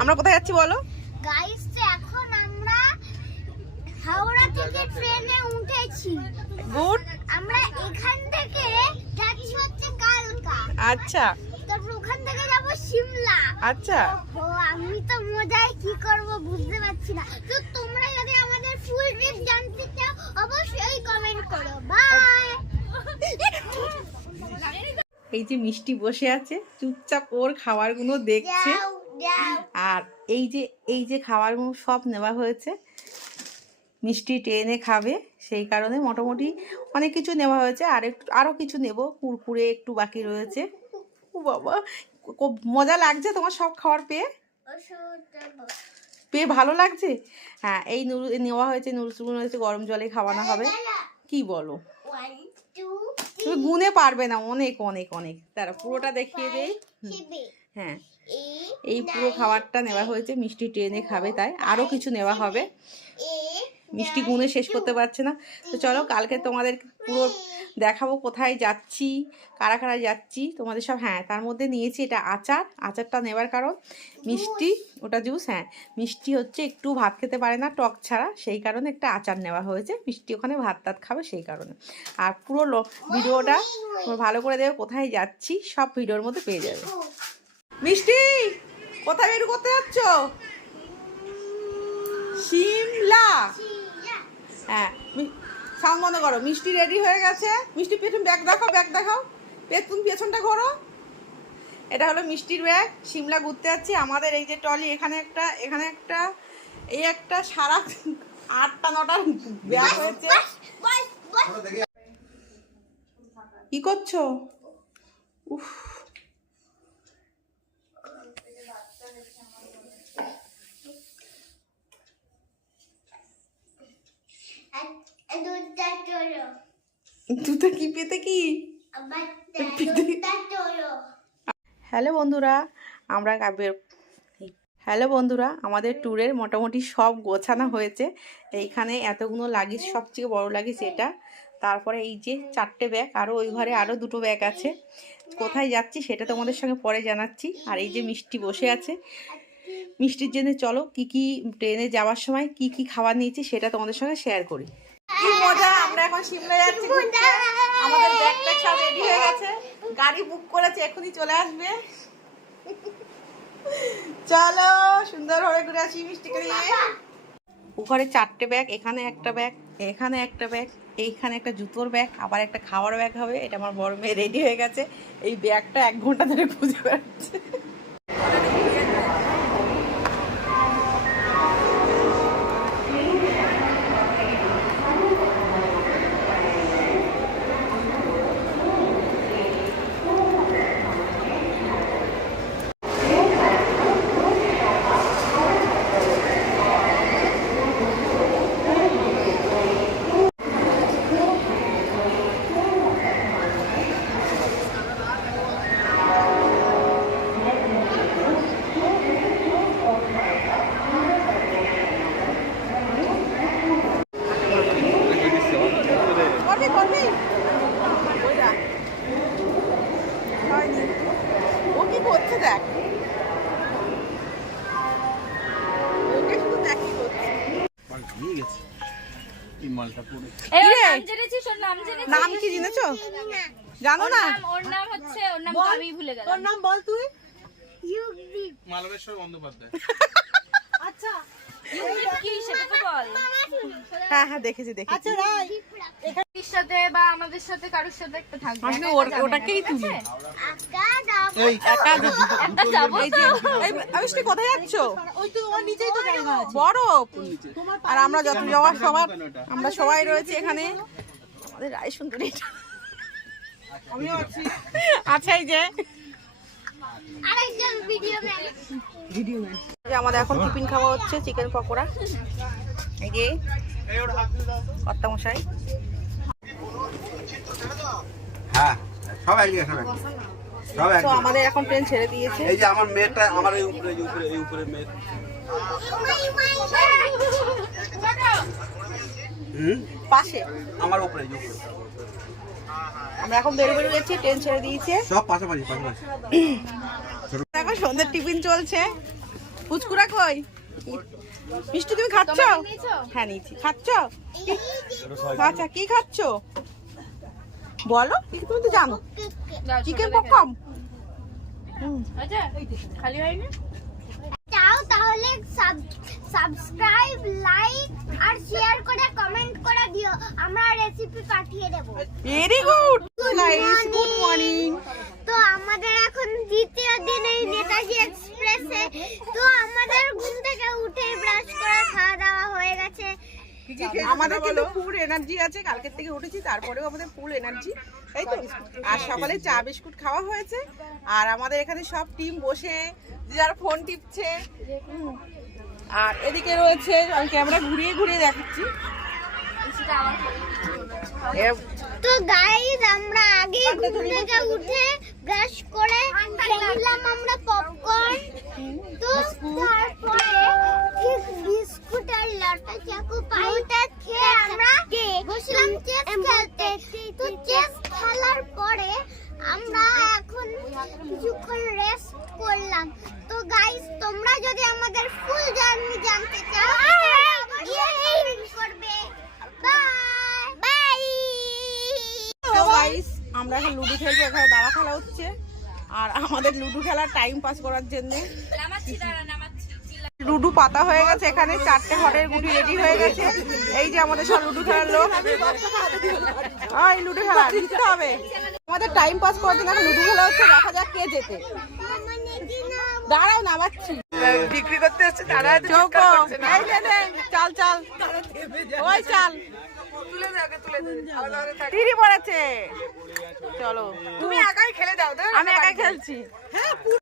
আমরা কোথায় যাচ্ছি বলো? গাইস এখন আমরা হাওড়া থেকে ট্রেনে উঠেছি। গুড। আমরা এখান থেকে যাচ্ছি হচ্ছে কালকা। আচ্ছা। তারপর ওখান থেকে যাব সিমলা। আচ্ছা। ও আমি তো মজায় কি করব বুঝতে পারছি না। তো তোমরা যদি আমাদের ফুল ট্রিপ জানতে চাও অবশ্যই কমেন্ট করো। বাই। এই যে মিষ্টি বসে আছে চুপচাপ ওর খাবারগুলো দেখছে। আর এই যে খাবারগুলো সব নেওয়া হয়েছে, মিষ্টি ট্রেনে খাবে সেই কারণে মোটামুটি অনেক কিছু নেওয়া হয়েছে। আরও কিছু নেব, কুরকুরে একটু বাকি রয়েছে। ও বাবা, খুব মজা লাগছে তোমার সব খাবার পেয়ে ভালো লাগছে। হ্যাঁ, এই নেওয়া হয়েছে, নুডলসগুলো হয়েছে গরম জলে খাওয়ানো হবে। কি বলো, তুমি গুনে পারবে না, অনেক অনেক অনেক। তারা পুরোটা দেখিয়ে দেই। হ্যাঁ, এই পুরো খাবারটা নেওয়া হয়েছে, মিষ্টি ট্রেনে খাবে তাই। আরও কিছু নেওয়া হবে, মিষ্টি গুনে শেষ করতে পারছে না। তো চলো কালকে তোমাদের পুরো দেখাবো কোথায় যাচ্ছি, কারা কারা যাচ্ছি তোমাদের সব। হ্যাঁ, তার মধ্যে নিয়েছি এটা আচারটা নেবার কারণ মিষ্টি ওটা জুস। হ্যাঁ, মিষ্টি হচ্ছে একটু ভাত খেতে পারে না টক ছাড়া, সেই কারণে একটা আচার নেওয়া হয়েছে। মিষ্টি ওখানে ভাত খাবে সেই কারণে। আর পুরো ভিডিওটা ভালো করে দেবে, কোথায় যাচ্ছি সব ভিডিওর মধ্যে পেয়ে যাবে। মিষ্টি কোথায় বের করতে যাচ্ছ? সিমলা। হ্যাঁ, সাউন্ড বন্ধ করো। মিষ্টি রেডি হয়ে গেছে। মিষ্টি পেছন ব্যাগ দেখাও। তুমি পেছনটা ঘোরো। এটা হলো মিষ্টির ব্যাগ। সিমলা ঘুরতে যাচ্ছি। আমাদের এই যে ট্রলি, এখানে একটা এই একটা সারা 8টা-9টা ব্যাগ হয়েছে। কি করছো? উফ, দুটা কি পেতে কি? হ্যালো বন্ধুরা, আমাদের ট্যুরের মোটামুটি সব গোছানো হয়েছে। এইখানে এতগুলো লাগেজ, সবচেয়ে বড় লাগেজ এটা। তারপরে এই যে 4টে ব্যাগ, আরও ওই ঘরে আরও 2টো ব্যাগ আছে। কোথায় যাচ্ছি সেটা তোমাদের সঙ্গে পরে জানাচ্ছি। আর এই যে মিষ্টি বসে আছে, মিষ্টির জন্য চলো কি কি ট্রেনে যাওয়ার সময় কি কি খাবার নিয়েছি সেটা তোমাদের সঙ্গে শেয়ার করি। কি মজা, আমরা এখন সিমলা যাচ্ছি। আমাদের ব্যাগটা সব রেডি হয়ে গেছে, গাড়ি বুক করেছে, এখনই চলে আসবে। চলো সুন্দরভাবে ঘুরে আসি মিষ্টিকে নিয়ে। ওখানে 4টে ব্যাগ, এখানে একটা ব্যাগ, এখানে একটা ব্যাগ, এইখানে একটা জুতোর ব্যাগ, আবার একটা খাওয়ার ব্যাগ হবে। এটা আমার বড় মেয়ে রেডি হয়ে গেছে। এই ব্যাগটা 1 ঘন্টা ধরে খুঁজে বেড়াচ্ছে। ও কি করছে দেখ, ওকে শুধু দেখি করছে। নাম কি জেনেছো? জানো না? ওর নাম হচ্ছে, ওর নাম আমি ভুলে গেলাম। তোর নাম বল তুই। মালবেশ্বর বন্দ্যোপাধ্যায়। আচ্ছা, কি সেটা তো বল। হ্যাঁ হ্যাঁ দেখেছি। আচ্ছা রাই, এখানের সাথে বা আমাদের সাথে কারোর সাথে একটা থাকবে। আসলে ওটাকেই তুলি। এই একা একটা যাবো তো। আমি কোথায় যাচ্ছ? ওই তো ওর নিচেই তো জায়গা আছে, বরফ। আর আমরা যত যাওয়ার আমরা সবাই রয়েছে এখানে। আমাদের রায় সুন্দরী, আমিও আছি। আচ্ছা, এই যে ভিডিও ম্যান। আমাদের এখন টিফিন খাওয়া হচ্ছে, চিকেন পকোড়া। এই যে কর্তা মশাই। হ্যাঁ, সব একদিকে, সব তো আমাদের এখন ট্রেন ছেড়ে দিয়েছে। এই যে আমার মেয়েটা, আমার এই উপরে মেয়ে। পাশে আমার উপরে আমরা এখন বেরোবে গেছি, ট্রেন ছেড়ে দিয়েছে। সব পাশাপাশি। দেখো সন্ধ্যের টিফিন চলছে। ফুচকুরা কই? মিষ্টি তুমি খাচ্ছ? তোমরা নিয়েছো? হ্যাঁ নিয়েছি। খাচ্ছ? আচ্ছা কি খাচ্ছ বলো, কি তুমি তো জানো। দাও, চিকেন ছোট দেখে। পপকর্ন। আচ্ছা, খালি হয়নি? চাও তাহলে সাবস্ক্রাইব, লাইক আর শেয়ার করে কমেন্ট করে দিও, আমরা রেসিপি পাঠিয়ে দেব। Very good guys, good morning. তো আমাদের এখন দ্বিতীয় দিন এই নেতাজি এক্সপ্রেসে। তো আমাদের ঘুম থেকে উঠে ব্রাশ করে খাওয়া দাওয়া হয়ে গেছে। আমাদের কিন্তু ফুল এনার্জি আছে, কালকের থেকে উঠেছি তারপরেও আমাদের ফুল এনার্জি, তাই তো। আর সকালে চা বিস্কুট খাওয়া হয়েছে, আর আমাদের এখানে সব টিম বসে যারা ফোন টিপছে। আর এদিকে রয়েছে, আমি ক্যামেরা ঘুরিয়ে ঘুরিয়ে দেখাচ্ছি। তো গাইস আমরা আগে ঘুম থেকে উঠে ব্রাশ করে খেলাম আমরা পপকর্ন। তো তারপরে ঠিক বিস্কুট আর লটা চাকু পাইটা খেয়ে আমরা বসলাম চেস খেলতে। তো চেস খেলার পরে আমরা এখন কিছুক্ষণ রেস্ট করলাম। তো গাইস তোমরা যদি আমাদের ফুল জার্নি জানতে চাও অবশ্যই করবে। Bye bye. তো গাইস আমরা এখন লুডো খেলবো, এখানে দাবা খেলা হচ্ছে। আর আমাদের লুডো খেলার টাইম পাস করার জন্য লুডো পাতা হয়ে গেছে, এখানে 4টে ঘরের গুটি রেডি হয়ে গেছে। এই যে আমাদের সব লুডো খেলার লোক। এই লুডো খেলা জিততে হবে আমাদের, টাইম পাস করার জন্য এখন লুডো খেলা হচ্ছে। দেখা যাক কে জেতে। দাঁড়াও নামাচ্ছি, বিক্রি করতে এসেছে তারা। চাল চাল ওই চাল তিরি পড়েছে। চলো তুমি একাই খেলে দাও, আমি একাই খেলছি।